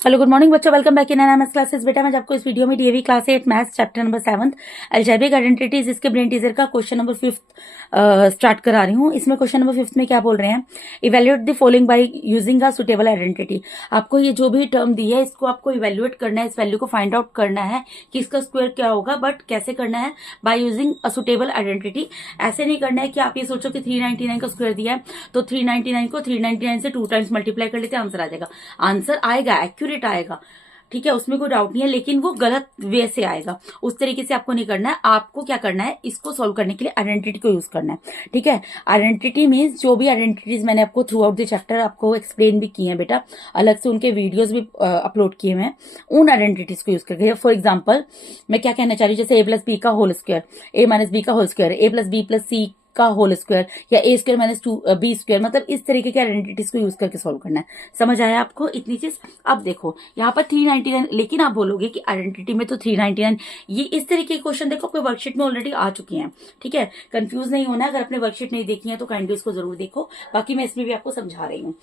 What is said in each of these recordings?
Hello good morning बच्चों, welcome back in NMS classes. बेटा मैं आपको इस वीडियो में DAV class 8 maths chapter number 7 algebraic identities इसके ब्रेन टीजर का क्वेश्चन नंबर 5 स्टार्ट करा रही हूँ। इसमें क्वेश्चन नंबर 5 में क्या बोल रहे हैं, evaluate the following by using a suitable identity. आपको ये जो भी टर्म दी है इसको आपको इवेल्युएट करना है, इस वैल्यू को फाइंड आउट करना है कि इसका स्क्वायर क्या होगा, बट कैसे करना है, by using a suitable identity. ऐसे नहीं करना है कि आप ये सोचो कि 399 का स्क्वायर दिया है तो 399 को 399 से 2 टाइम्स मल्टीप्लाई कर लेते हैं, आंसर आ जाएगा। आंसर आएगा, एक्यूरेट आएगा, ठीक है, उसमें कोई डाउट नहीं है, लेकिन वो गलत वे से आएगा। उस तरीके से आपको नहीं करना है। आपको क्या करना है, इसको सॉल्व करने के लिए आइडेंटिटी को यूज करना है, ठीक है। आइडेंटिटी मीन्स जो भी आइडेंटिटीज मैंने आपको थ्रू आउट द चैप्टर आपको एक्सप्लेन भी किए हैं बेटा, अलग से उनके वीडियोस भी अपलोड किए हैं, उन आइडेंटिटीज को यूज करके। फॉर एग्जाम्पल मैं क्या कहना चाह रही हूँ, जैसे ए प्लस बी का होल स्क्वायर, ए माइनस बी का whole square, A plus B plus C का होल स्क्वायर, या A square minus 2 B square, मतलब इस तरीके के आइडेंटिटीज को यूज करके सॉल्व करना है। समझ आया आपको इतनी चीज? अब देखो यहाँ पर 399, लेकिन आप बोलोगे कि आइडेंटिटी में तो 399, ये इस तरीके के क्वेश्चन देखो आपके वर्कशीट में ऑलरेडी आ चुके हैं, ठीक है। कंफ्यूज नहीं होना, अगर अपने वर्कशीट नहीं देखी है तो काइंडली इसको जरूर देखो, बाकी मैं इसमें भी आपको समझा रही हूँ।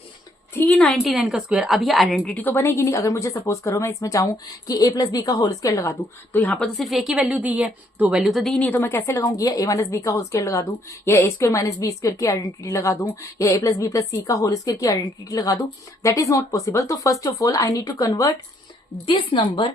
399 का स्क्वायर, अब ये आइडेंटिटी तो बनेगी नहीं। अगर मुझे सपोज करो मैं इसमें चाहूँ कि ए प्लस बी का होल स्क्वायर लगा दूं, तो यहाँ पर तो सिर्फ ए की वैल्यू दी है, तो वैल्यू तो दी नहीं है, तो मैं कैसे लगाऊंगी? ए माइनस बी का होल स्क्वायर लगा दूं, या A square minus B square की आइडेंटिटी लगा दूं, या A plus B plus C का होल स्क्वायर की आइडेंटिटी लगा दूं? That is not possible. तो first of all I need to convert this number,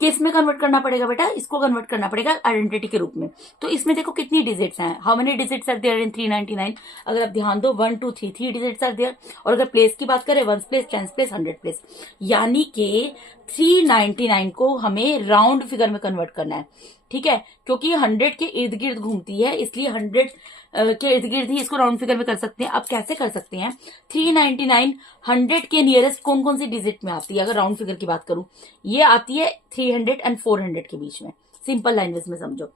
किस में कन्वर्ट करना पड़ेगा बेटा? इसको कन्वर्ट करना पड़ेगा आइडेंटिटी के रूप में। तो इसमें देखो कितनी डिजिट्स हैं, how many digits are there in 399? अगर आप ध्यान दो 1 2 3 3 डिजिट्स आर देयर। और अगर प्लेस की बात करें, 1 प्लेस, 10 प्लेस, 100 प्लेस, यानी कि 399 को हमें राउंड फिगर में कन्वर्ट करना है, ठीक है। क्योंकि 100 के इर्द गिर्द घूमती है, इसलिए 100 के इर्द गिर्द ही इसको राउंड फिगर में कर सकते हैं। अब कैसे कर सकते हैं? 399 100 के नियरेस्ट कौन कौन सी डिजिट में आती है? अगर राउंड फिगर की बात करूं, ये आती है 300 एंड 400 के बीच में। सिंपल लैंग्वेज में समझो,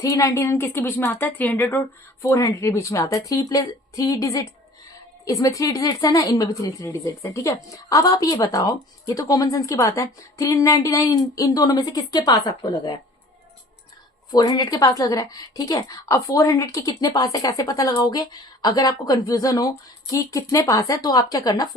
399 किसके बीच में आता है? 300 और 400 के बीच में आता है। 3 डिजिट, इसमें 3 डिजिट्स है ना, इनमें भी 3 डिजिट्स है, ठीक है। अब आप ये बताओ, ये तो कॉमन सेंस की बात है, 399 इन दोनों में से किसके पास आपको लग रहा है? 400 के पास लग रहा है, ठीक है। अब 400 के कितने पास है कैसे पता लगाओगे? अगर आपको कंफ्यूजन हो कि कितने पास है, तो आप क्या करना,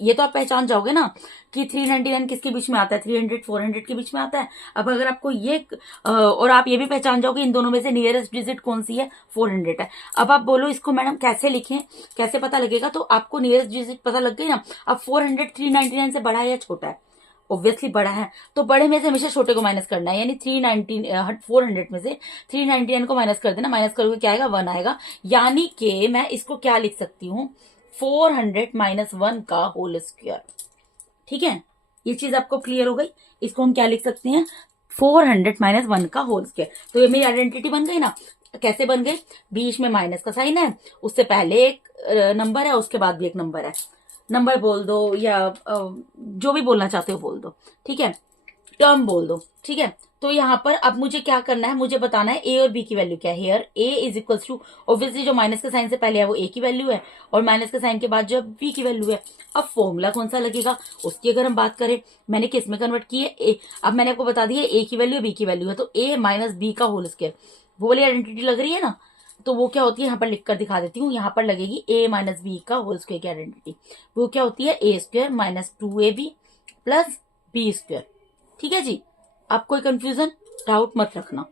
ये तो आप पहचान जाओगे ना कि 399 किसके बीच में आता है? 300 400 के बीच में आता है। अब अगर आपको ये और आप ये भी पहचान जाओगे इन दोनों में से नियरेस्ट डिजिट कौन सी है? 400 है। अब आप बोलो इसको मैडम कैसे लिखें, कैसे पता लगेगा? तो आपको नियरेस्ट डिजिट पता लग गई ना। अब 400 399 से बड़ा है या छोटा है? ऑब्वियसली बड़ा है, तो बड़े में से हमेशा छोटे को माइनस करना है, यानी 400 में से 399 को माइनस कर देना। माइनस करोगे क्या आएगा? 1 आएगा। यानी कि मैं इसको क्या लिख सकती हूँ? 400 माइनस 1 का होल स्क्वायर, ठीक है। ये चीज आपको क्लियर हो गई? इसको हम क्या लिख सकते हैं? 400 माइनस 1 का होल स्क्वायर। तो ये मेरी आइडेंटिटी बन गई ना। कैसे बन गई? बीच में माइनस का साइन है, उससे पहले एक नंबर है, उसके बाद भी एक नंबर है। नंबर बोल दो या जो भी बोलना चाहते हो बोल दो, ठीक है, टर्म बोल दो, ठीक है। तो यहाँ पर अब मुझे क्या करना है, मुझे बताना है ए और बी की वैल्यू क्या है। Here a is equal to, obviously जो माइनस के साइन से पहले है वो ए की वैल्यू है, और माइनस के साइन के बाद जो बी की वैल्यू है। अब फॉर्मूला कौन सा लगेगा उसकी अगर हम बात करें, मैंने किस में कन्वर्ट की है? ए। अब मैंने आपको बता दिया ए की वैल्यू बी की वैल्यू है, तो ए माइनस बी का होल स्क्वायर, वो वाली आइडेंटिटी लग रही है ना। तो वो क्या होती है, यहाँ पर लिख कर दिखा देती हूँ। यहाँ पर लगेगी ए माइनस बी का होल स्क्वायर की आइडेंटिटी, वो क्या होती है? ए square minus 2ab plus B square, ठीक है जी। आप कोई कंफ्यूजन डाउट मत रखना,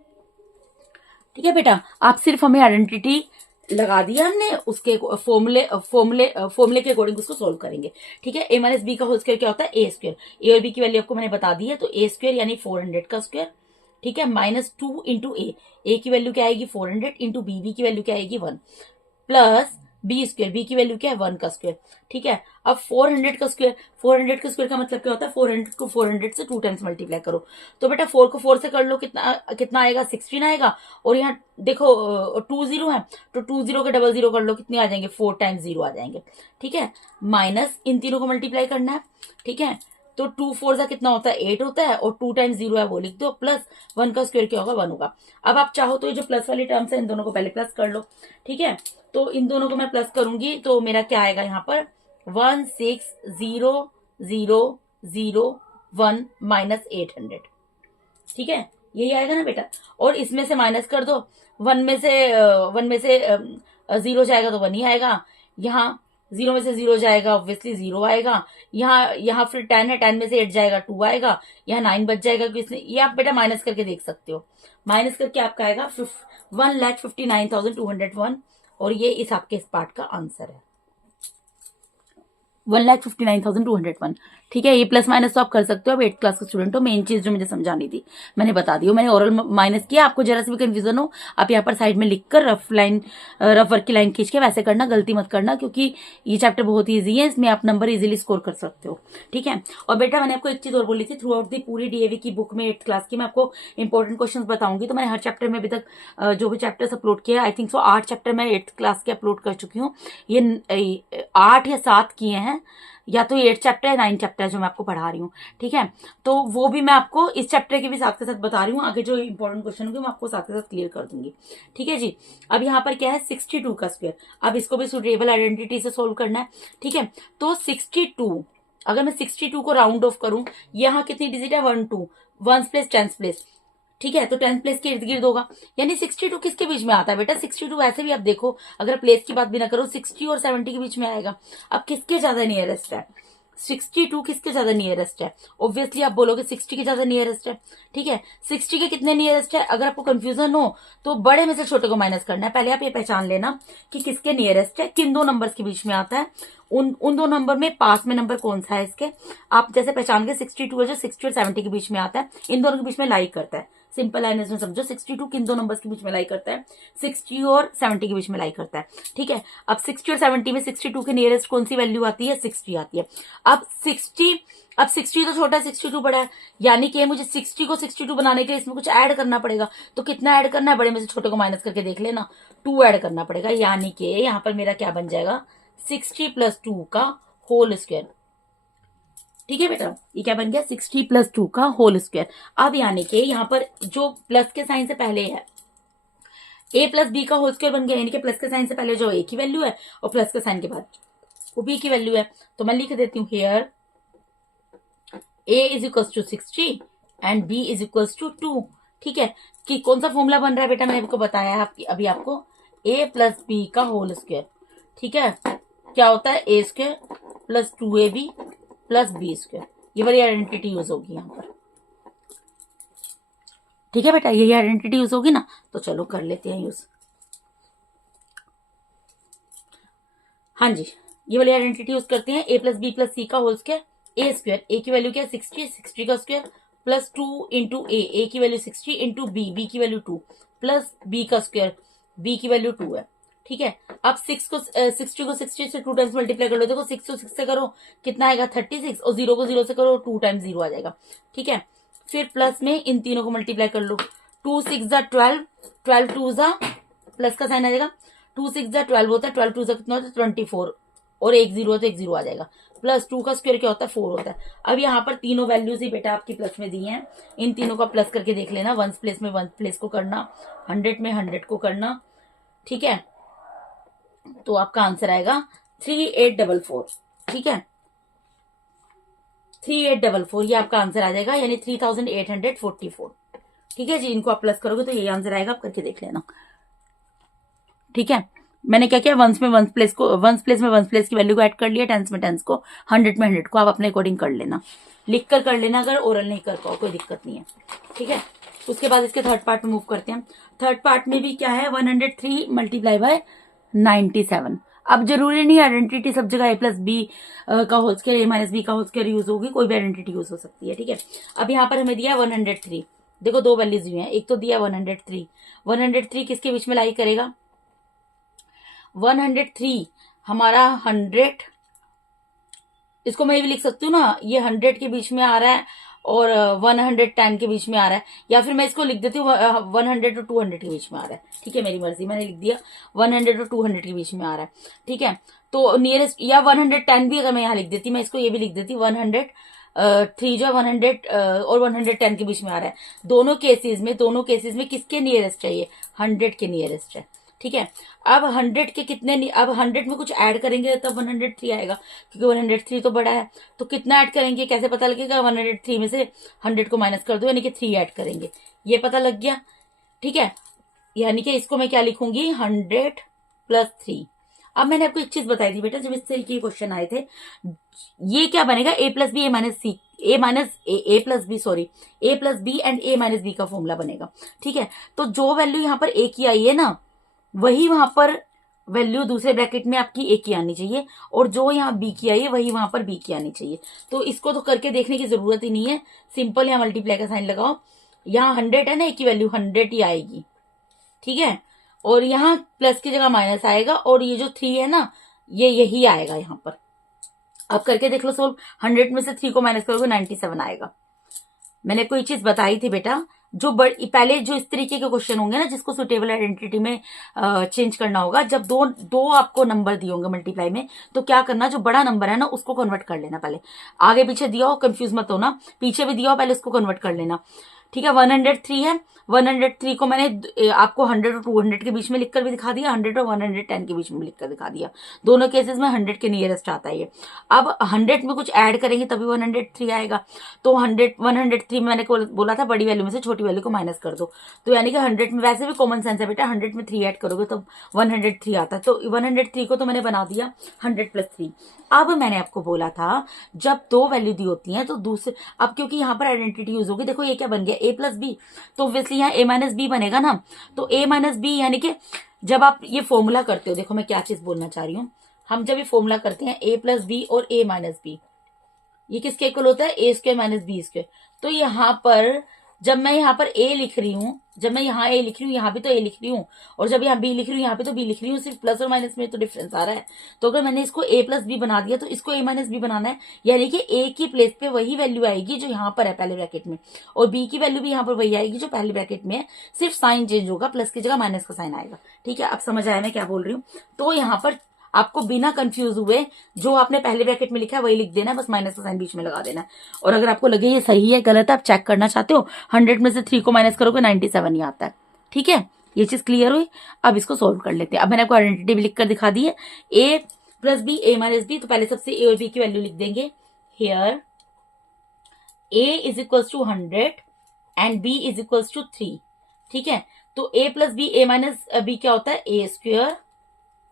ठीक है बेटा। आप सिर्फ हमें आइडेंटिटी लगा दिया हमने, उसके फॉर्मूले के अकॉर्डिंग उसको सोल्व करेंगे, ठीक है। ए माइनस बी का होल स्क्वायर क्या होता है? ए स्क्वायर। ए और बी की वैल्यू आपको मैंने बता दी है, तो ए स्क्वायर यानी 400 का स्क्वायर, ठीक है, माइनस 2 इंटू ए की वैल्यू क्या आएगी? 400 इंटू बी की वैल्यू क्या आएगी? 1 प्लस बी स्क्वायर, बी की वैल्यू क्या है? 1 का स्क्वायर, ठीक है। अब 400 का स्क्वायर, 400 का स्क्वायर का मतलब क्या होता है? 400 को 400 से 2 टाइम्स मल्टीप्लाई करो। तो बेटा 4 को 4 से कर लो, कितना कितना आएगा? 16 आएगा। और यहाँ देखो 2 0 है, तो 2 0 के डबल 0 कर लो, कितने आ जाएंगे? 4 टाइम्स 0 आ जाएंगे, ठीक है। माइनस इन तीनों को मल्टीप्लाई करना है, ठीक है। तो 2 4 का कितना होता है? 8 होता है, और 2 टाइम्स 0 है वो लिख दो, प्लस 1 का स्क्वायर क्या होगा? 1 होगा। अब आप चाहो तो ये जो प्लस वाली टर्म्स है इन दोनों को पहले प्लस कर लो, ठीक है। तो इन दोनों को मैं प्लस करूंगी तो मेरा क्या आएगा यहाँ पर? 160001 माइनस 800, ठीक है, यही आएगा ना बेटा। और इसमें से माइनस कर दो, वन में से जीरो जाएगा तो 1 ही आएगा। यहाँ 0 में से 0 जाएगा, ऑब्वियसली 0 आएगा। यहाँ फिर 10 है, 10 में से 8 जाएगा, 2 आएगा। यहाँ 9 बच जाएगा, क्योंकि ये आप बेटा माइनस करके देख सकते हो। माइनस करके आपका आएगा 1,59,201, और ये इस आपके इस पार्ट का आंसर है, 1,59,201। ठीक है, ये प्लस माइनस तो आप कर सकते हो, अब 8th क्लास के स्टूडेंट हो। मेन चीज जो मुझे समझानी थी मैंने बता दी हो। मैंने ओरल माइनस किया, आपको जरा से भी कंफ्यूजन हो आप यहाँ पर साइड में लिखकर रफ वर्क की लाइन खींच के वैसे करना, गलती मत करना, क्योंकि ये चैप्टर बहुत ईजी है, इसमें आप नंबर इजीली स्कोर कर सकते हो। ठीक है, और बेटा मैंने आपको एक चीज और बोली थी, थ्रू आउट दी पूरी डीएवी की बुक में 8th क्लास की मैं आपको इंपॉर्टेंट क्वेश्चन बताऊंगी। तो मैंने हर चैप्टर में अभी तक जो भी चैप्टर्स अपलोड किया, आई थिंक सो 8 चैप्टर मैं 8th क्लास के अपलोड कर चुकी हूँ। ये 8 या 7 किए हैं, या तो 8 चैप्टर है 9 चैप्टर जो मैं आपको पढ़ा रही हूँ। ठीक है, तो वो भी मैं आपको इस चैप्टर के भी साथ के साथ बता रही हूँ। आगे जो इंपॉर्टेंट क्वेश्चन होंगे मैं आपको साथ के साथ क्लियर कर दूंगी। ठीक है जी, अब यहाँ पर क्या है 62 का स्क्वायर, अब इसको भी सुटेबल आइडेंटिटी से सोल्व करना है। ठीक है, तो 62, अगर मैं 62 को राउंड ऑफ करूं, यहाँ कितनी डिजिट है 1 2, 1 प्लेस 10 प्लेस। ठीक है, तो 10 प्लेस के इर्द गिर्द होगा, यानी 62 किसके बीच में आता है बेटा, 62 वैसे भी आप देखो, अगर प्लेस की बात भी ना करो 60 और 70 के बीच में आएगा। अब किसके ज्यादा नियरेस्ट है, 62 किसके ज्यादा नियरेस्ट है, ऑब्वियसली आप बोलोगे 60 के ज्यादा नियरेस्ट है। ठीक है, 60 के कितने नियरेस्ट है, अगर आपको कंफ्यूजन हो तो बड़े में से छोटे को माइनस करना है। पहले आप ये पहचान लेना कि किसके नियरेस्ट है, किन दो नंबर्स के बीच में आता है, उन दो नंबर में पास में नंबर कौन सा है इसके, आप जैसे पहचान के 62 है जो 60 और 70 के बीच में आता है, इन दोनों के बीच में लाई करता है। सिंपल लाइन में समझो, 62 किन दो नंबर्स के बीच में लाई करता है, 60 और 70 के बीच में लाई करता है। ठीक है, अब 60 और 70 में 62 के नियरेस्ट कौन सी वैल्यू आती है, 60 आती है। अब 60 तो छोटा है, 62 बड़ा है, यानी कि मुझे 60 को 62 बनाने के लिए इसमें कुछ ऐड करना पड़ेगा। तो कितना ऐड करना है, बड़े में से छोटे को माइनस करके देख लेना, 2 ऐड करना पड़ेगा, यानी कि यहाँ पर मेरा क्या बन जाएगा 60 + 2 का होल स्क्वायर। ठीक है बेटा, ये क्या बन गया 60 + 2 का होल स्क्वायर। अब यानी कि यहाँ पर जो प्लस के साइन से पहले है a + b का होल स्क्वायर बन गया, यानी कि प्लस के साइन से पहले जो a की वैल्यू है और प्लस के साइन के बाद वो b की वैल्यू है। तो मैं लिख देती हूँ हेयर a = 60 एंड b = 2। ठीक है, कि कौन सा फॉर्मूला बन रहा है बेटा, मैंने आपको बताया है अभी आपको, a + b का होल स्क्वायर। ठीक है, क्या होता है a² + 2ab + b², ये वाली आइडेंटिटी यूज होगी यहाँ पर। ठीक है बेटा, यही आइडेंटिटी यूज होगी ना, तो चलो कर लेते हैं यूज। हाँ जी, ये वाली आइडेंटिटी यूज करते हैं, a + b + c का होल स्क्वायर, a² की वैल्यू क्या है 60, 60 का स्क्वायर + 2 × a की वैल्यू 60 × b की वैल्यू 2 + b का स्क्वायर, b की वैल्यू 2 है। ठीक है, अब 60 को 60 से 2 टाइम्स मल्टीप्लाई कर लो, देखो 6 को 6 से करो कितना आएगा 36, और 0 को 0 से करो 2 टाइम्स 0 आ जाएगा। ठीक है, फिर प्लस में इन तीनों को मल्टीप्लाई कर लो, 2 6 = 12, 12 2 प्लस का साइन आ जाएगा, 2 6 = 12 होता है, 12 2 कितना होता है 24, और 1 0 तो 1 0 आ जाएगा, + 2 का स्क्वायर क्या होता है 4 होता है। अब यहाँ पर तीनों वैल्यूज ही बेटा आपकी प्लस में दी हैं, इन तीनों का प्लस करके देख लेना, 1 प्लेस में 1 प्लेस को करना, 100 में 100 को करना। ठीक है, तो आपका आंसर आएगा 3844। ठीक है, 3844 ये आपका आंसर आ जाएगा, यानी 3844। ठीक है जी, इनको आप प्लस करोगे तो यही आंसर आएगा, आप करके देख लेना। ठीक है, मैंने क्या किया, वंस में वंस प्लेस की वैल्यू को ऐड कर लिया, टेंस में टेंस को, 100 में 100 को, आप अपने अकॉर्डिंग कर लेना, लिख कर लेना, अगर ओरल नहीं कर पाओ कोई दिक्कत नहीं है। ठीक है, उसके बाद इसके थर्ड पार्ट में मूव करते हैं। थर्ड पार्ट में भी क्या है 103 × 97। अब जरूरी नहीं आइडेंटिटी सब जगह a + b का होल स्क्वायर, a - b का होल स्क्वायर यूज होगी, कोई भी आइडेंटिटी यूज हो सकती है। ठीक है, अब यहाँ पर हमें दिया 103, देखो दो वैल्यूज हुई हैं, एक तो दिया 103, 103 किसके बीच में लाई करेगा, 103 हमारा 100, इसको मैं ये भी लिख सकती हूँ ना, ये 100 के बीच में आ रहा है और 110 के बीच में आ रहा है, या फिर मैं इसको लिख देती हूँ 100 और 200 के बीच में आ रहा है। ठीक है, मेरी मर्जी, मैंने लिख दिया 100 और 200 के बीच में आ रहा है। ठीक है, तो नियरेस्ट, या 110 भी अगर मैं यहाँ लिख देती, मैं इसको ये भी लिख देती 103 जो 100 और 110 के बीच में आ रहा है। दोनों केसेस में किसके नियरेस्ट है, ये 100 के नियरेस्ट है। ठीक है, अब 100 के कितने, अब 100 में कुछ ऐड करेंगे तब 103 आएगा, क्योंकि 103 तो बड़ा है, तो कितना ऐड करेंगे कैसे पता लगेगा, 103 में से 100 को माइनस कर दो, यानी कि 3 ऐड करेंगे, ये पता लग गया। ठीक है, यानी कि इसको मैं क्या लिखूंगी 100 + 3। अब मैंने आपको एक चीज बताई थी बेटा, जब इस तरीके के क्वेश्चन आए थे, ये क्या बनेगा, A plus B A minus C, A minus A plus B, sorry A plus B and A minus B का फॉर्मूला बनेगा। ठीक है, तो जो वैल्यू यहाँ पर ए की आई है ना, वही वहां पर वैल्यू दूसरे ब्रैकेट में आपकी ए की आनी चाहिए, और जो यहाँ बी की आई है वही वहां पर बी की आनी चाहिए। तो इसको तो करके देखने की जरूरत ही नहीं है, सिंपल यहाँ मल्टीप्लाई का साइन लगाओ, यहाँ 100 है ना, ए की वैल्यू 100 ही आएगी। ठीक है, और यहाँ प्लस की जगह माइनस आएगा, और ये जो 3 है ना, ये यही आएगा यहाँ पर। अब करके देख लो सोल्व, 100 में से 3 को माइनस करोगे 97 आएगा। मैंने कोई चीज बताई थी बेटा, जो पहले जो इस तरीके के क्वेश्चन होंगे ना, जिसको सुटेबल आइडेंटिटी में चेंज करना होगा, जब दो दो आपको नंबर दिए होंगे मल्टीप्लाई में, तो क्या करना, जो बड़ा नंबर है ना उसको कन्वर्ट कर लेना पहले। आगे पीछे दिया हो कंफ्यूज मत होना, पीछे भी दिया हो पहले उसको कन्वर्ट कर लेना। ठीक है, 103 है, 103 को मैंने आपको 100 और 200 के बीच में लिखकर भी दिखा दिया, 100 और 110 के बीच में लिखकर दिखा दिया। दोनों केसेस में 100 के नियरेस्ट आता है ये। अब 100 में कुछ ऐड करेंगे तभी 103 आएगा। तो 103 में मैंने बोला था बड़ी वैल्यू में से छोटी वैल्यू को माइनस कर दो, तो यानी कि 100 में, वैसे भी कॉमन सेंस है बेटा, 100 में 3 ऐड करोगे तो 103 आता है। तो 103 को तो मैंने बना दिया 100 + 3। अब मैंने आपको बोला था जब दो वैल्यू दी होती हैं तो दूसरे, अब क्योंकि यहाँ पर आइडेंटिटी यूज होगी, देखो ये क्या बन गया, ए प्लस बी, तो ऑब्वियसली यहाँ ए माइनस बी बनेगा ना। तो ए माइनस बी यानी कि जब आप ये फॉर्मूला करते हो, देखो मैं क्या चीज बोलना चाह रही हूँ, हम जब ये फॉर्मूला करते हैं ए प्लस बी और ए माइनस बी, ये किसके इक्वल होता है, ए स्क्वायर माइनस बी स्क्वायर। तो यहाँ पर जब मैं यहाँ पर ए लिख रही हूँ, जब मैं यहाँ ए लिख रही हूँ, यहाँ पे तो ए लिख रही हूँ, और जब यहाँ बी लिख रही हूँ, यहाँ पे तो बी लिख रही हूँ, सिर्फ प्लस और माइनस में तो डिफरेंस आ रहा है। तो अगर मैंने इसको ए प्लस बी बना दिया, तो इसको ए माइनस बी बनाना है, यानी कि ए की प्लेस पे वही वैल्यू आएगी जो यहाँ पर है पहले ब्रैकेट में, और बी की वैल्यू भी यहाँ पर वही आएगी जो पहले ब्रैकेट में है, सिर्फ साइन चेंज होगा, प्लस की जगह माइनस का साइन आएगा। ठीक है, अब समझ आया मैं क्या बोल रही हूँ। तो यहाँ पर आपको बिना कंफ्यूज हुए जो आपने पहले ब्रैकेट में लिखा है वही लिख देना है, बस माइनस का साइन बीच में लगा देना है। और अगर आपको लगे ये सही है गलत है, आप चेक करना चाहते हो, 100 में से 3 को माइनस करोगे 97 ही आता है। ठीक है, ये चीज क्लियर हुई। अब इसको सोल्व कर लेते हैं। अब मैंने आपको आइडेंटिटी भी लिखकर दिखा दी है, A plus B A minus B. तो पहले सबसे ए और बी की वैल्यू लिख देंगे, here a is equal to 100 and b is equal to 3। ठीक है, तो a plus B A minus b क्या होता है, ए square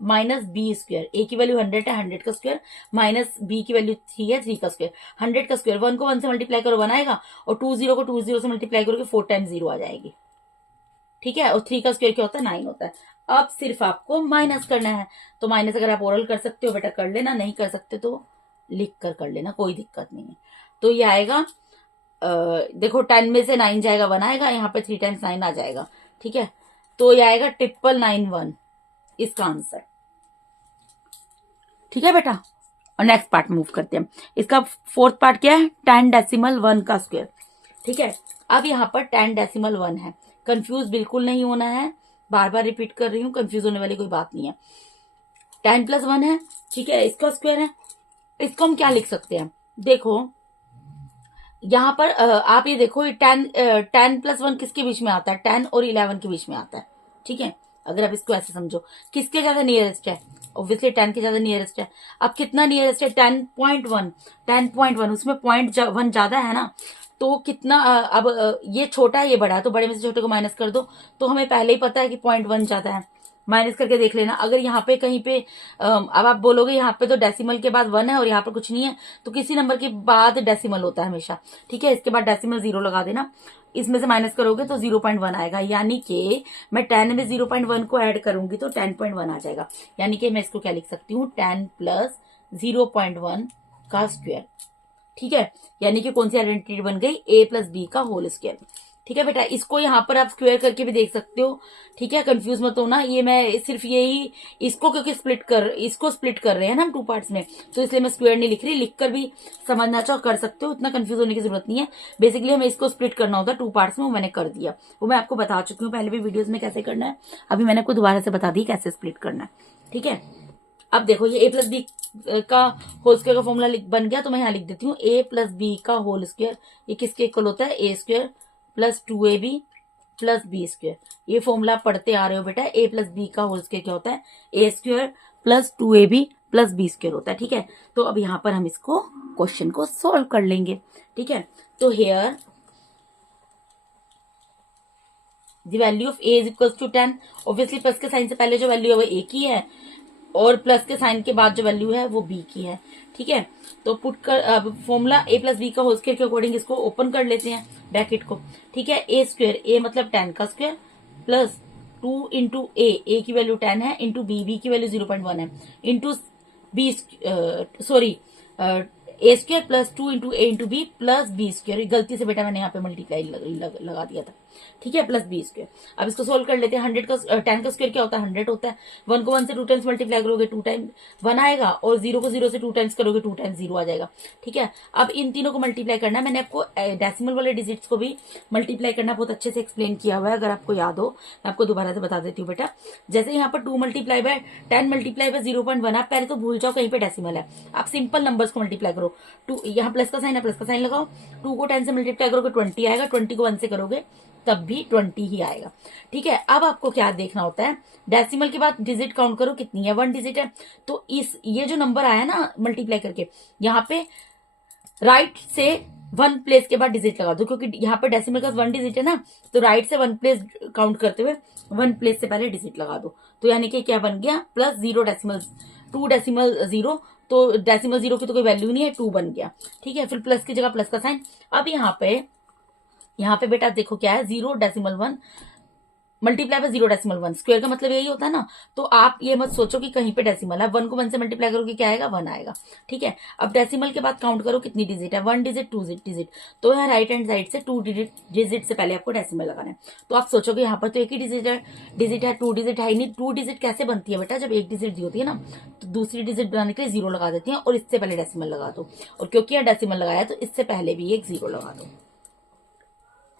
minus B square. A की वैल्यू 100 है, 100 का स्क्वायर, माइनस बी की वैल्यू 3 है, 3 का स्क्वायर। 100 का स्क्वायर 1 को 1 से मल्टीप्लाई करो 1 आएगा, और 20 को 20 से मल्टीप्लाई करोगे 4 टाइम्स 0 आ जाएगी। ठीक है, और 3 का स्क्वायर क्या होता है, 9 होता है। अब सिर्फ आपको माइनस करना है, तो माइनस अगर आप ओरल कर सकते हो बेटा कर लेना, नहीं कर सकते तो लिख कर लेना, कोई दिक्कत नहीं है। तो ये आएगा, देखो 10 में से 9 जाएगा 1 आएगा, यहाँ पे 3 टाइम्स 9 आ जाएगा। ठीक है, तो ये आएगा 999 इसका आंसर। ठीक है बेटा, और नेक्स्ट पार्ट मूव करते हैं। इसका फोर्थ पार्ट क्या है, 10.1 का स्क्वायर। ठीक है, अब यहाँ पर 10.1 है, कंफ्यूज बिल्कुल नहीं होना है, बार बार रिपीट कर रही हूँ, कंफ्यूज होने वाली कोई बात नहीं है। 10 + 1 है, ठीक है, इसका स्क्वायर है। इसको हम क्या लिख सकते हैं, देखो यहाँ पर आप ये देखो 10 + 1 किसके बीच में आता है, 10 और 11 के बीच में आता है। ठीक है, अगर आप इसको ऐसे समझो, किसके ज्यादा नियरेस्ट है, ऑब्वियसली 10 के ज्यादा नियरेस्ट है। अब कितना नियरेस्ट है, 10.1, 10.1, उसमें 0.1 ज्यादा है ना, तो कितना अब ये छोटा है ये बड़ा है, तो बड़े में से छोटे को माइनस कर दो। तो हमें पहले ही पता है कि 0.1 ज्यादा है, माइनस करके देख लेना। अगर यहाँ पे कहीं पे अब आप बोलोगे यहाँ पे तो डेसिमल के बाद 1 है और यहाँ पर कुछ नहीं है, तो किसी नंबर के बाद डेसिमल होता है हमेशा। ठीक है, इसके बाद डेसिमल 0 लगा देना, इसमें से माइनस करोगे तो 0.1 आएगा, यानी कि मैं 10 में 0.1 को ऐड करूंगी तो 10.1 आ जाएगा। यानी कि मैं इसको क्या लिख सकती हूँ, 10 + 0.1 का स्क्वायर। ठीक है, यानी कि कौन सी आइडेंटिटी बन गई, a + b का होल स्क्वायर। ठीक है बेटा, इसको यहाँ पर आप स्क्वायर करके भी देख सकते हो। ठीक है, कंफ्यूज मत होना, ये मैं सिर्फ यही इसको क्योंकि इसको स्प्लिट कर रहे हैं ना हम 2 पार्ट्स में, तो इसलिए मैं स्क्वायर नहीं लिख रही, लिखकर भी समझना चाहो कर सकते हो, इतना कंफ्यूज होने की जरूरत नहीं है। बेसिकली हमें इसको स्प्लिट करना होता है 2 पार्ट्स में, वो मैंने कर दिया, वो मैं आपको बता चुकी हूँ पहले भी वीडियोज में कैसे करना है, अभी मैंने आपको दोबारा से बता दी कैसे स्प्लिट करना है। ठीक है, अब देखो ये a + b का होल स्क्वायर का फॉर्मूला बन गया, तो मैं यहाँ लिख देती हूँ a + b का होल स्क्वायर, ये किसके इक्वल होता है, a² + 2ab + b²। ये फॉर्मूला पढ़ते आ रहे हो बेटा, a + b का होल स्क्वायर क्या होता है, a² + 2ab + b² होता है। ठीक है, तो अब यहाँ पर हम इसको क्वेश्चन को सोल्व कर लेंगे। ठीक है, तो here the value of a is equal to 10, obviously plus के साइन से पहले जो वैल्यू है वो a की है, और प्लस के साइन के बाद जो वैल्यू है वो बी की है। ठीक है, तो पुट कर अब फॉर्मूला ए प्लस बी का होल स्क्वायर के अकॉर्डिंग इसको ओपन कर लेते हैं ब्रैकेट को। ठीक है, ए स्क्वायर, ए मतलब 10 का स्क्वायर, प्लस 2 इंटू ए की वैल्यू 10 है, इंटू बी की वैल्यू 0.1 है, into B sorry A square plus 2 into B plus B square. गलती से बेटा मैंने यहाँ पे मल्टीप्लाई लगा दिया था। ठीक है, प्लस बी स्क्वायर। अब इसको सोल्व कर लेते हैं। 100 का 10 का स्क्वायर क्या होता है? 100 होता है। 1 को 1 से 2 टाइम्स मल्टीप्लाई करोगे 2 टाइम 1 आएगा, और 0 को 0 से 2 टाइम्स करोगे 2 टाइम्स 0 आ जाएगा। ठीक है, अब इन तीनों को मल्टीप्लाई करना है। मैंने आपको डेसिमल वाले डिजिट्स को भी मल्टीप्लाई करना बहुत अच्छे से एक्सप्लेन किया हुआ है, अगर आपको याद हो मैं आपको दोबारा से बता देती हूँ बेटा। जैसे यहाँ पर 2 मल्टीप्लाई बाय 10 मल्टीप्लाई बाय 0.1, आप पहले तो भूल जाओ कहीं पे डेसिमल है, आप सिंपल नंबर्स को मल्टीप्लाई करो। 2 यहाँ प्लस का साइन है, प्लस का साइन लगाओ। 2 को 10 से मल्टीप्लाई करोगे 20 आएगा, 20 को 1 से करोगे तब भी 20 ही आएगा। ठीक है, अब आपको क्या देखना होता है, डेसिमल के बाद डिजिट काउंट करो कितनी है, 1 डिजिट है। तो ये जो नंबर आया ना मल्टीप्लाई करके, यहाँ पे राइट से 1 प्लेस के बाद डिजिट लगा दो, क्योंकि यहाँ पे डेसिमल का 1 डिजिट है ना, तो राइट से 1 प्लेस काउंट करते हुए 1 प्लेस से पहले डिजिट लगा दो। तो यानी कि क्या बन गया, प्लस 0 डेसिमल 2 डेसिमल 0, तो डेसिमल 0 की तो कोई वैल्यू नहीं है, 2 बन गया। ठीक है, फिर प्लस की जगह प्लस का साइन। अब यहाँ पे बेटा देखो क्या है, 0.1 मल्टीप्लाई बाय 0.1, स्क्वायर का मतलब यही होता है ना। तो आप ये मत सोचो कि कहीं पे डेसिमल है, 1 को 1 से मल्टीप्लाई करोगे क्या आएगा, 1 आएगा। ठीक है, अब डेसिमल के बाद काउंट करो कितनी डिजिट है, 1 डिजिट 2 डिजिट। तो यहाँ राइट हैंड साइड से 2 डिजिट से पहले आपको डेसिमल लगाना है। तो आप सोचोगे यहाँ पर तो एक ही डिजिट है 2 डिजिट है ही नहीं। 2 डिजिट कैसे बनती है बेटा, जब एक डिजिट दी होती है ना, तो दूसरी डिजिट बनाने के लिए 0 लगा देती है, और इससे पहले डेसिमल लगा दो। और क्योंकि यहाँ डेसिमल लगाया तो इससे पहले भी एक 0 लगा दो।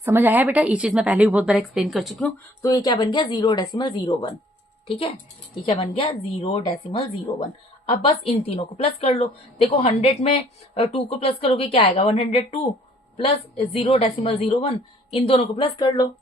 समझ आया बेटा, ये चीज मैं पहले भी बहुत बार एक्सप्लेन कर चुकी हूँ। तो ये क्या बन गया, 0.01। ठीक है, ये क्या बन गया, 0.01। अब बस इन तीनों को प्लस कर लो। देखो 100 में 2 को प्लस करोगे क्या आएगा, 102 प्लस 0.01, इन दोनों को प्लस कर लो,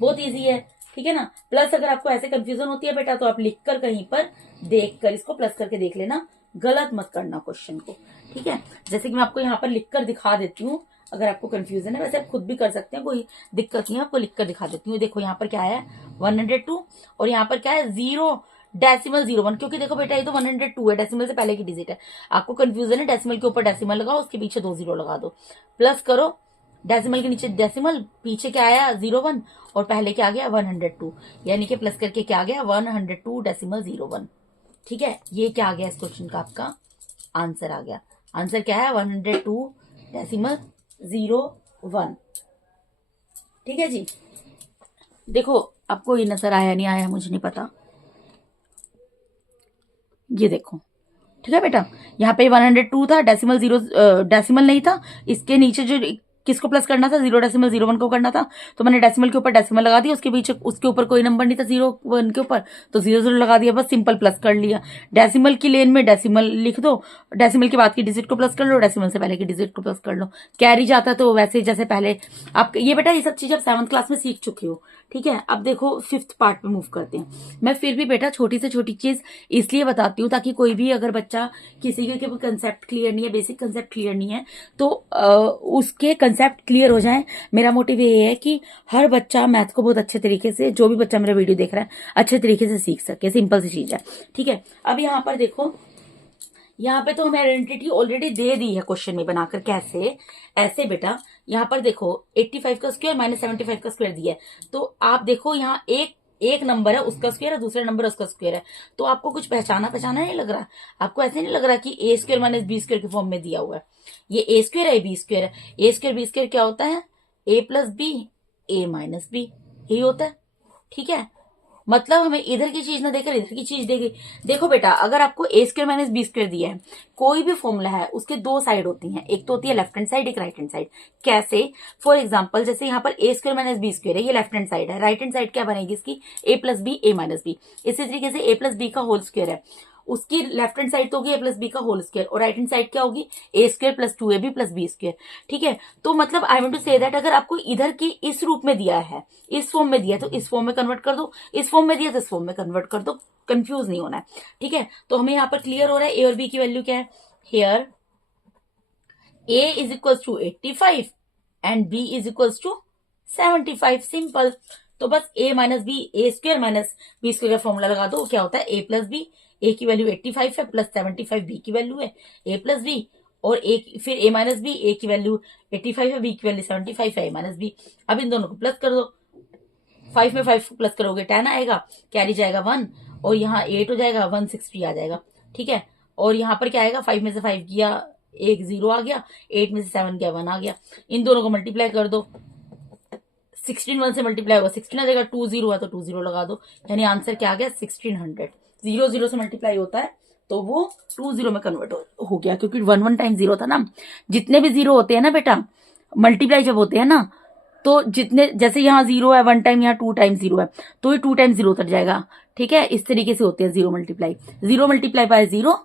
बहुत ईजी है। ठीक है ना, प्लस अगर आपको ऐसे कंफ्यूजन होती है बेटा, तो आप लिख कर कहीं पर देख कर इसको प्लस करके देख लेना, गलत मत करना क्वेश्चन को। ठीक है, जैसे कि मैं आपको यहाँ पर लिख कर दिखा देती हूँ, अगर आपको कंफ्यूजन है, वैसे आप खुद भी कर सकते हैं, कोई दिक्कत नहीं है, आपको लिख कर दिखा देती हूँ। देखो यहाँ पर क्या है 102, और यहाँ पर क्या है 0.01, क्योंकि देखो बेटा ये तो 102 है, डेसिमल से पहले की डिजिट है। आपको कंफ्यूजन है, डेसिमल के ऊपर डेसिमल लगाओ, उसके पीछे 2 0 लगा दो, प्लस करो, डेसिमल के नीचे डेसिमल, पीछे क्या आया 01, और पहले क्या आ गया 102, यानी कि प्लस करके क्या आ गया 102.01। ठीक है, ये क्या आ गया इस क्वेश्चन का आपका आंसर आ गया। आंसर क्या है 102.01। ठीक है जी, देखो आपको ये नजर आया नहीं आया मुझे नहीं पता, ये देखो। ठीक है बेटा, यहाँ पे 102 था, डेसिमल 0 डेसिमल नहीं था, इसके नीचे जो किसको प्लस करना था 0.01 को करना था, तो मैंने डेसिमल के ऊपर डेसिमल लगा दिया, उसके पीछे उसके ऊपर कोई नंबर नहीं था 0 1 के ऊपर, तो 0 0 लगा दिया, बस सिंपल प्लस कर लिया। डेसिमल की लेन में डेसिमल लिख दो, डेसिमल के बाद की डिजिट को प्लस कर लो, डेसिमल से पहले की डिजिट को प्लस कर लो, कैरी जाता तो वैसे जैसे पहले आप ये बेटा ये सब चीज आप 7th क्लास में सीख चुके हो। ठीक है, अब देखो 5th पार्ट पे मूव करते हैं। मैं फिर भी बेटा छोटी से छोटी चीज इसलिए बताती हूँ ताकि कोई भी अगर बच्चा किसी के कंसेप्ट क्लियर नहीं है, बेसिक कंसेप्ट क्लियर नहीं है, तो उसके कंसेप्ट क्लियर हो जाए। मेरा मोटिव ये है कि हर बच्चा मैथ को बहुत अच्छे तरीके से, जो भी बच्चा मेरा वीडियो देख रहा है अच्छे तरीके से सीख सके, सिंपल सी चीज है। ठीक है, अब यहाँ पर देखो, यहाँ पे तो हमें आइडेंटिटी ऑलरेडी दे दी है क्वेश्चन में बनाकर, कैसे ऐसे बेटा, यहाँ पर देखो 85 का स्क्वायर माइनस 75 का स्क्वायर दिया है, तो आप देखो यहाँ एक नंबर है उसका स्क्वायर है, दूसरा नंबर उसका स्क्वायर है, तो आपको कुछ पहचाना नहीं लग रहा, आपको ऐसे नहीं लग रहा कि ए स्क्वायर माइनस बी स्क्वायर के फॉर्म में दिया हुआ है। ये ए स्क्वायर है, बी स्क्वायर है, ए स्क्वायर बी स्क्वायर क्या होता है, A plus B A minus B, यही होता है। ठीक है, मतलब हमें इधर की चीज ना देकर इधर की चीज देगी। देखो बेटा, अगर आपको ए स्क्वायर माइनस बी स्क्वायर दिया है, कोई भी फॉर्मूला है उसके 2 साइड होती हैं, एक तो होती है लेफ्ट हैंड साइड, एक राइट हैंड साइड। कैसे, फॉर एग्जाम्पल जैसे यहाँ पर ए स्क्वायर माइनस बी स्क्वायर है, ये लेफ्ट हैंड साइड है, राइट हैंड साइड क्या बनेगी इसकी, ए प्लस बी ए माइनस बी। इसी तरीके से ए प्लस बी का होल स्क्वायर है, उसकी लेफ्ट हैंड साइड तो होगी ए प्लस बी का होल स्क्वायर, और राइट हैंड साइड क्या होगी ए square plus 2ab plus B square. ठीक है, तो मतलब I want to say that अगर आपको इधर की इस रूप में दिया है, इस फॉर्म में दिया है, तो इस फॉर्म में कन्वर्ट कर दो, इस फॉर्म में दिया तो इस फॉर्म में कन्वर्ट कर दो, कंफ्यूज नहीं होना है। ठीक है, तो हमें यहाँ पर क्लियर हो रहा है ए और बी की वैल्यू क्या है। Here a is equal to 85 and b is equal to 75, simple. तो बस a minus b, a square minus B square का फॉर्मूला लगा दो, क्या होता है a प्लस बी। a की वैल्यू 85 है, प्लस 75 b की वैल्यू है, a प्लस बी, और फिर a माइनस बी, a की वैल्यू 85 है, b की वैल्यू 75 है, a माइनस बी। अब इन दोनों को प्लस कर दो, 5 में 5 प्लस करोगे 10 आएगा, कैरी जाएगा 1, और यहाँ 8 हो जाएगा, 160 आ जाएगा। ठीक है, और यहाँ पर क्या आएगा, 5 में से 5 गया, एक 0 आ गया, 8 में से 7 गया, 1 आ गया। इन दोनों को मल्टीप्लाई कर दो, 16 1 से मल्टीप्लाई होगा 16 आ जाएगा, 2 0 है तो 2 0 लगा दो, यानी आंसर क्या आ गया 1600। 0 0 से मल्टीप्लाई होता है तो वो 2 0 में कन्वर्ट हो गया, क्योंकि 1 1 टाइम 0 था ना। जितने भी 0 होते हैं ना बेटा, मल्टीप्लाई जब होते हैं ना, तो जितने, जैसे यहाँ 0 है 1 टाइम, यहाँ 2 टाइम 0 है, तो ये 2 टाइम 0 उतर जाएगा। ठीक है, इस तरीके से होते हैं 0 multiply. 0 multiply by 0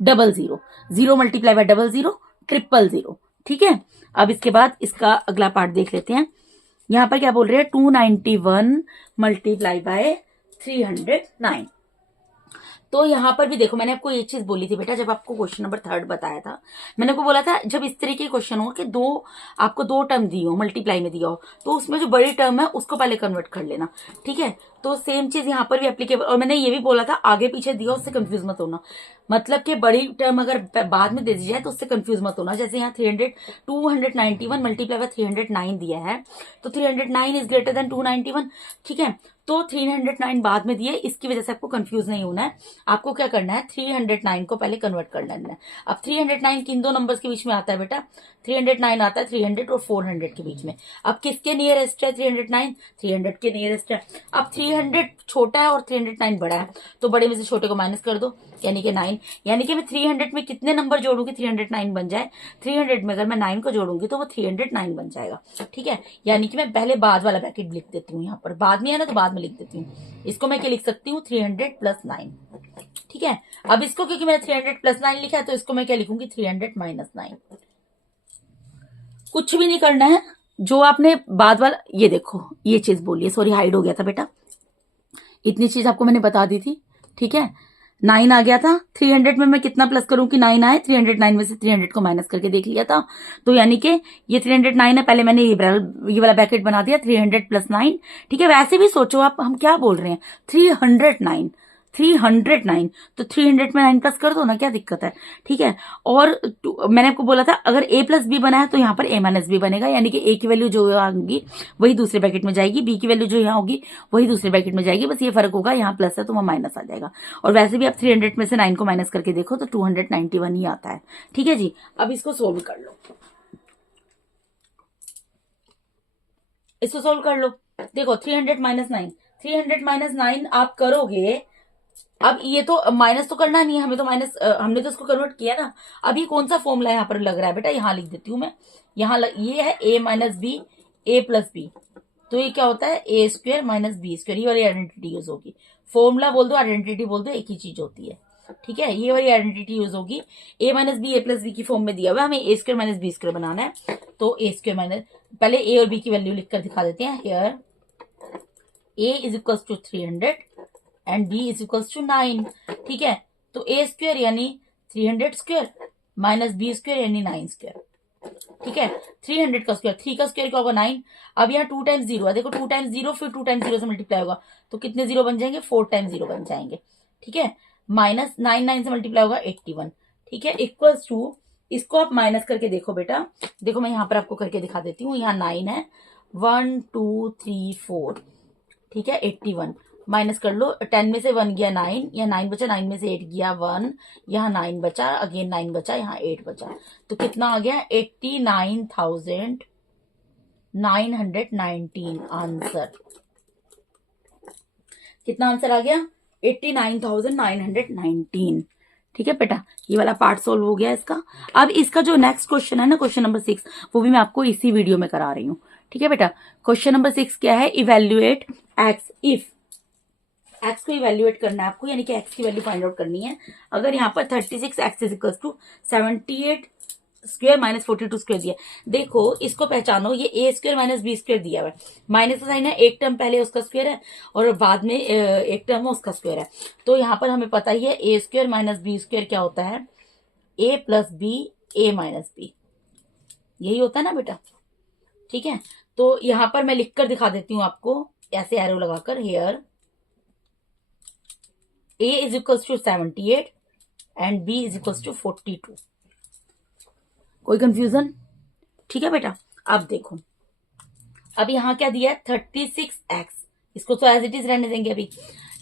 double 0, 0 multiply by double 0 triple 0। ठीक है, अब इसके बाद इसका अगला पार्ट देख लेते हैं। यहां पर क्या बोल रहे हैं, 291 मल्टीप्लाई बाय 309। तो यहां पर भी देखो, मैंने आपको ये चीज बोली थी बेटा, जब आपको क्वेश्चन नंबर 3 बताया था, मैंने आपको बोला था जब इस तरीके के क्वेश्चन हो कि आपको दो टर्म दी हो, मल्टीप्लाई में दिया हो, तो उसमें जो बड़ी टर्म है उसको पहले कन्वर्ट कर लेना। ठीक है, तो सेम चीज यहाँ पर भी एप्लीकेबल। और मैंने ये भी बोला था आगे पीछे दिया उससे कंफ्यूज मत होना, मतलब कि बड़ी टर्म अगर बाद में दे दी जाए तो उससे कंफ्यूज मत होना। जैसे यहाँ 291 मल्टीप्लाई बाय 309 दिया है, तो 309 इज ग्रेटर देन 291। ठीक है, तो 309 बाद में दिए, इसकी वजह से आपको कंफ्यूज नहीं होना है। आपको क्या करना है, 309 को पहले कन्वर्ट कर लेना है। अब 309 किन दो नंबर्स के बीच में आता है बेटा, 309 आता है 300 और 400 के बीच में। अब किसके नियरेस्ट है 309, 300 के नियरेस्ट है। अब 300 छोटा है और 309 बड़ा है, तो बड़े में से छोटे को माइनस कर दो, यानी कि 9। यानी कि मैं 300 में कितने नंबर जोड़ूंगी 309 बन जाए, 300 में अगर मैं 9 को जोड़ूंगी तो वो 309 बन जाएगा। ठीक है, यानी कि मैं पहले बाद वाला ब्रैकेट लिख देती हूँ, यहाँ पर बाद में है ना तो बाद में लिख देती हूँ। इसको मैं क्या लिख सकती हूँ, 300 प्लस 9। ठीक है, अब इसको क्योंकि मैंने 300 प्लस 9 लिखा है, तो इसको मैं क्या लिखूंगी, 300 माइनस 9। कुछ भी नहीं करना है, जो आपने बाद वाला, ये देखो ये चीज बोलिए, सॉरी हाइड हो गया था बेटा, इतनी चीज आपको मैंने बता दी थी। ठीक है, 9 आ गया था, 300 में मैं कितना प्लस करूं कि 9 आए, 309 में से 300 को माइनस करके देख लिया था, तो यानी कि ये 309 है, पहले मैंने ये वाला ब्रैकेट बना दिया, 300 प्लस 9। ठीक है, वैसे भी सोचो आप, हम क्या बोल रहे हैं, 309, 309, तो 300 में 9 प्लस कर दो ना, क्या दिक्कत है। ठीक है, और मैंने आपको बोला था अगर a प्लस बी बना है तो यहाँ पर a माइनस बी बनेगा, यानी कि a की वैल्यू जो आएगी वही दूसरे ब्रैकेट में जाएगी, b की वैल्यू जो यहाँ होगी वही दूसरे ब्रैकेट में जाएगी, बस ये फर्क होगा, यहाँ प्लस है तो वहाँ माइनस आ जाएगा। और वैसे भी आप 300 में से 9 को माइनस करके देखो तो 291 ही आता है। ठीक है जी, अब इसको सोल्व कर लो, इसको सोल्व कर लो। देखो 300 माइनस 9, 300 माइनस 9 आप करोगे, अब ये तो माइनस तो करना नहीं है हमें, तो माइनस हमने तो इसको कन्वर्ट किया ना। अब ये कौन सा फॉर्मूला यहाँ पर लग रहा है बेटा, यहाँ लिख देती हूँ मैं, यहाँ ये है a minus b, a plus b, तो ये क्या होता है ए स्क्वायर माइनस बी स्क्वायर, ये वाली आइडेंटिटी यूज होगी। फॉर्मूला बोल दो, आइडेंटिटी बोल दो, एक ही चीज होती है। ठीक है, ये वाली आइडेंटिटी यूज होगी। a minus b a plus b की फॉर्म में दिया हुआ है, हमें a square minus B square बनाना है, तो ए स्क्वायर माइनस, पहले ए और बी की वैल्यू लिखकर दिखा देते हैं। Here a is equal to 300 and b is equal to 9। ठीक है, तो a स्क्वायर यानी 300 स्क्वायर माइनस b स्क्वायर यानी 9 स्क्वायर। ठीक है, 300 का स्क्वायर, 3 का स्क्वायर क्या होगा 9। अब यहाँ 2 टाइम्स 0 है, देखो 2 टाइम्स 0 फिर 2 टाइम्स 0 से मल्टीप्लाई होगा, तो कितने 0 बन जाएंगे, 4 टाइम्स 0 बन जाएंगे। ठीक है, माइनस 9 से मल्टीप्लाई होगा 81। ठीक है, इक्वल्स टू, इसको आप माइनस करके देखो बेटा, देखो मैं यहाँ पर आपको करके दिखा देती हूँ। यहाँ 9 है, 1 2 3 4, ठीक है, 81 माइनस कर लो, 10 में से 1 गया 9, यहाँ 9 बचा, 9 में से 8 गया 1, यहाँ 9 बचा, अगेन 9 बचा, यहाँ 8 बचा, तो कितना आ गया 89,919 आंसर। कितना आंसर आ गया 89,919। ठीक है बेटा, ये वाला पार्ट सोल्व हो गया इसका। अब इसका जो नेक्स्ट क्वेश्चन है ना, क्वेश्चन नंबर 6, वो भी मैं आपको इसी वीडियो में करा रही हूँ। ठीक है बेटा, क्वेश्चन नंबर 6 क्या है, इवेल्युएट एक्स इफ, एक्स को इवेल्युएट करना है आपको, यानी कि एक्स की वैल्यू फाइंड आउट करनी है। अगर यहाँ पर 36 x is equal to 78 square minus 42 square दिया, देखो इसको पहचानो, ये a square minus B square दिया हुआ है, माइनस का साइन है, एक टर्म पहले उसका स्क्वायर है और बाद में एक टर्म उसका स्क्वायर है, तो यहाँ पर हमें पता ही है ए स्क्वायर माइनस बी स्क्वायर क्या होता है, A plus B A minus B, यही होता है ना बेटा। ठीक है, तो यहाँ पर मैं लिखकर दिखा देती हूँ आपको, ऐसे एरो लगाकर here a is equals to 78 and b is equals to 42। कोई कंफ्यूजन? ठीक है बेटा। अब देखो, अब यहाँ क्या दिया है 36x, इसको तो एज इट इज रहने देंगे। अभी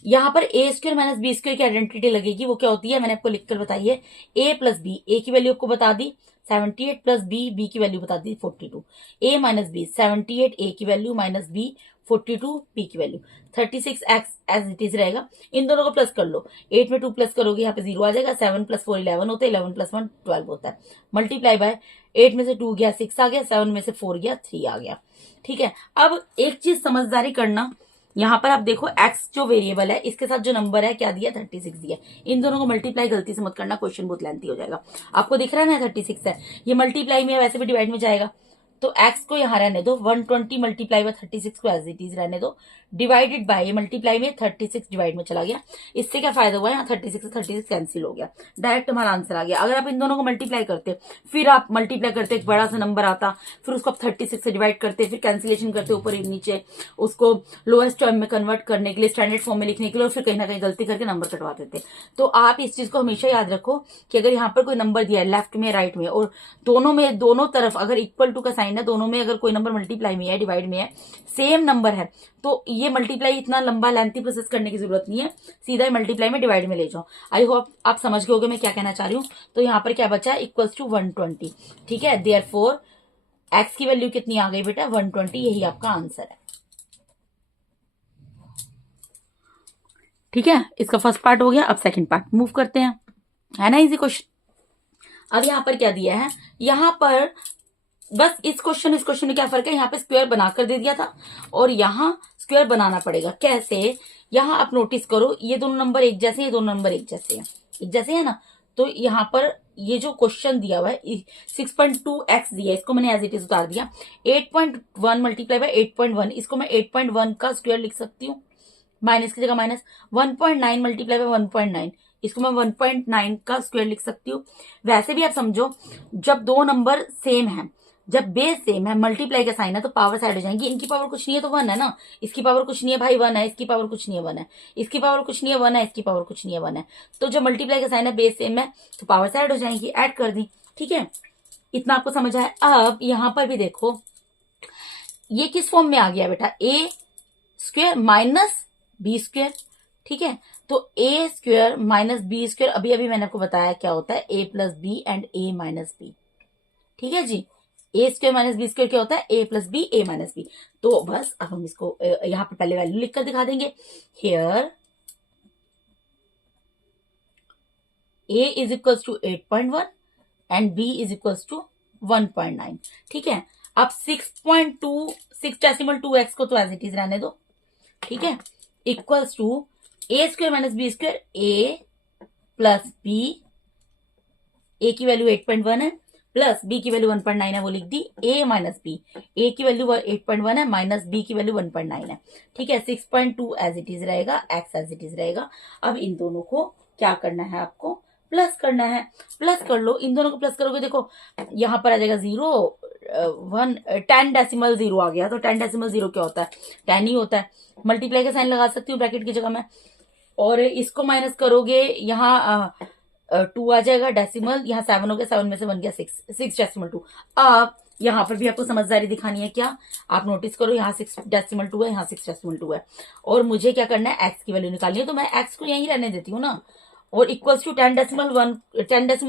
यहाँ पर ए स्क्वायर माइनस बी स्क्वायर की आइडेंटिटी लगेगी, वो क्या होती है मैंने आपको लिखकर बताई है, a प्लस बी, ए की वैल्यू आपको बता दी 78 प्लस बी की वैल्यू बता दी 42, a माइनस बी 78 a की वैल्यू माइनस बी 42 b की value, 36x as it is रहेगा। इन दोनों को प्लस कर लो, 8 में 2 प्लस करोगे यहाँ पे 0 आ जाएगा, 7 प्लस 4 11 होता है, 11 प्लस 1 12 होता है, मल्टीप्लाई बाय 8 में से 2 गया 6 आ गया, 7 में से 4 गया 3 आ गया। ठीक है, अब एक चीज समझदारी करना, यहाँ पर आप देखो x जो वेरिएबल है इसके साथ जो नंबर है क्या दिया 36 दिया, इन दोनों को मल्टीप्लाई गलती से मत करना, क्वेश्चन बहुत लेंथी हो जाएगा। आपको दिख रहा है ना 36 है, ये मल्टीप्लाई में वैसे भी डिवाइड में जाएगा, तो x को यहाँ रहने दो, 120 मल्टीप्लाई बाय 36 को एज इट इज रहने दो, डिवाइडेड बाय, ये मल्टीप्लाई में 36 डिवाइड में चला गया। इससे क्या फायदा हुआ, यहाँ 36 से 36 कैंसिल हो गया, डायरेक्ट हमारा आंसर आ गया। अगर आप इन दोनों को मल्टीप्लाई करते, फिर आप मल्टीप्लाई करते एक बड़ा सा नंबर आता, फिर उसको आप 36 से डिवाइड करते, फिर कैंसिलेशन करते ऊपर नीचे, उसको लोएस्ट टर्म में कन्वर्ट करने के लिए, स्टैंडर्ड फॉर्म में लिखने के लिए, और फिर कहीं ना कहीं गलती करके नंबर कटवा देते। तो आप इस चीज को हमेशा याद रखो कि अगर यहाँ पर कोई नंबर दिया है लेफ्ट में राइट में, और दोनों में, दोनों तरफ अगर इक्वल टू का साइन है, दोनों में अगर कोई नंबर मल्टीप्लाई में है डिवाइड में है, सेम नंबर है, तो ये मल्टीप्लाई इतना लंबा लेंथी प्रोसेस करने की जरूरत नहीं है, सीधा ही मल्टीप्लाई में डिवाइड में ले जाओ। आई होप आप समझ गए होगे मैं क्या कहना चाह रही हूँ। तो यहाँ पर क्या बचा, इक्वल्स टू 120। ठीक है, देयरफॉर एक्स की वैल्यू कितनी आ गई बेटा 120, यही आपका आंसर है। ठीक है, इसका फर्स्ट पार्ट हो गया। अब सेकंड पार्ट मूव करते हैं, है ना इजी क्वेश्चन। अब यहाँ पर क्या दिया है, यहाँ पर बस इस क्वेश्चन में क्या फर्क है, यहाँ पे स्क्वायर बनाकर दे दिया था और यहाँ स्क्वायर बनाना पड़ेगा। कैसे, यहाँ आप नोटिस करो, ये दोनों नंबर एक जैसे, ये दोनों नंबर एक जैसे हैं, एक जैसे है ना। तो यहाँ पर ये जो क्वेश्चन दिया हुआ है 6.2x दिया है, इसको मैंने एज इट इज उतार दिया। 8.1 मल्टीप्लाई बाय 8.1, इसको मैं 8.1 का स्क्वायर लिख सकती हूँ, माइनस की जगह माइनस। 1.9 मल्टीप्लाई बाय 1.9, इसको मैं 1.9 का स्क्वायर लिख सकती हूँ। वैसे भी आप समझो, जब दो नंबर सेम है, जब बेस सेम है, मल्टीप्लाई का साइन है, तो पावर साइड हो जाएंगी। इनकी पावर कुछ नहीं है तो 1 है ना, इसकी पावर कुछ नहीं है भाई 1 है, इसकी पावर कुछ नहीं है 1 है, इसकी पावर कुछ नहीं है 1 है, इसकी पावर कुछ नहीं है 1 है। तो जब मल्टीप्लाई का साइन है, बेस सेम है, तो पावर साइड हो जाएंगी, ऐड कर दी। ठीक है, इतना आपको समझ आया। अब यहां पर भी देखो, ये किस फॉर्म में आ गया बेटा, A square minus B square. ठीक है, तो A square minus B square, अभी अभी मैंने आपको बताया क्या होता है, A plus B and A minus B. ठीक है जी, A square minus B square क्या होता है, A plus B A minus B. तो बस अब हम इसको यहाँ पे पहले वैल्यू लिखकर दिखा देंगे, here a is equals to 8.1 and b is equals to 1.9। ठीक है, अब 6.2 को तो एज इट इज रहने दो। ठीक है, equals to A square minus B square, A plus B, A की वैल्यू 8.1 है, प्लस बी की वैल्यू 1.9 है, वो लिख दी, ए माइनस बी, ए की वैल्यू 8.1 है, माइनस बी की वैल्यू 1.9 है। ठीक है, 6.2 एज इट इज रहेगा, एक्स एज इट इज रहेगा। अब इन दोनों को क्या करना है, आपको प्लस करना है। प्लस कर लो, इन दोनों को प्लस करोगे, देखो यहां पर आ जाएगा 0 1 10 डेसिमल 0 आ गया। तो 10 डेसिमल 0 क्या होता है, 10 ही होता है। मल्टीप्लाई का साइन लगा सकती हूँ ब्रैकेट की जगह में, और इसको माइनस करोगे, यहाँ 2 आ जाएगा डेसिमल, यहाँ 7 हो गया, 7 में से 1 गया 6 डेसिमल 2। अब यहाँ पर भी आपको समझदारी दिखानी है क्या, आप नोटिस करो, यहाँ 6 डेसिमल 2 है, यहाँ 6 डेसिमल 2 है, और मुझे क्या करना है, एक्स की वैल्यू निकालनी है। तो मैं एक्स को यहीं रहने देती हूँ ना, और इक्वल्स टू 10 डेसिमल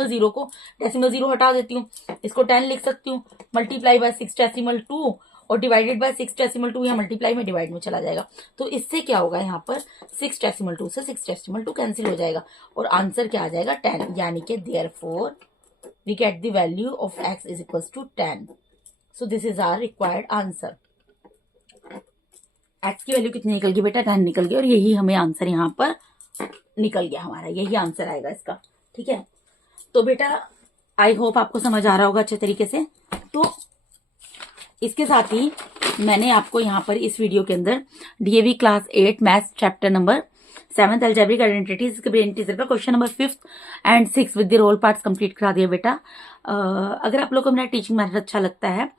0 को डेसिमल 0 हटा देती हूँ, इसको 10 लिख सकती हूँ, मल्टीप्लाई बाय 6 डेसिमल 2 और डिवाइडेड बाय 6 डेसिमल 2, यहाँ मल्टीप्लाई में डिवाइड में चला जाएगा। तो इससे क्या होगा, यहाँ पर 6 डेसिमल 2 से 6 डेसिमल 2 कैंसिल हो जाएगा, और आंसर क्या आ जाएगा 10, यानी कि therefore we get the value of x is equals to 10। So this is our required answer. x की वैल्यू कितनी निकल गई बेटा, 10 निकल गई, और यही हमें आंसर यहाँ पर निकल गया, हमारा यही आंसर आएगा इसका। ठीक है, तो बेटा आई होप आपको समझ आ रहा होगा अच्छे तरीके से। तो इसके साथ ही मैंने आपको यहाँ पर इस वीडियो के अंदर DAV class 8 maths chapter number 7 algebraic identities के ब्रेन टीजर का question number 5 and 6 with the role parts complete करा दिया बेटा। अगर आप लोग को मेरा टीचिंग मेथड अच्छा लगता है,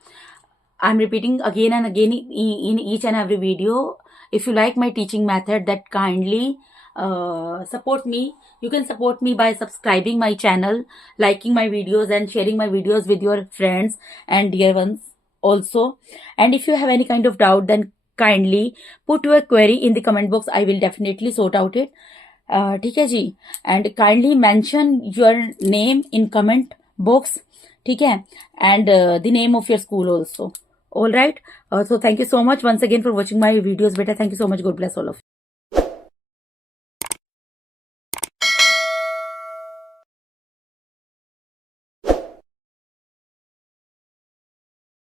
I am repeating again and again in each and every video, if you like my teaching method, that kindly support me. You can support me by subscribing my channel, liking my videos, and sharing my videos with your friends and dear ones also. And if you have any kind of doubt, then kindly put your query in the comment box. I will definitely sort out it. ठीक है जी. And kindly mention your name in comment box. ठीक है. And the name of your school also. All right. So thank you so much once again for watching my videos, beta. Thank you so much. God bless all of you.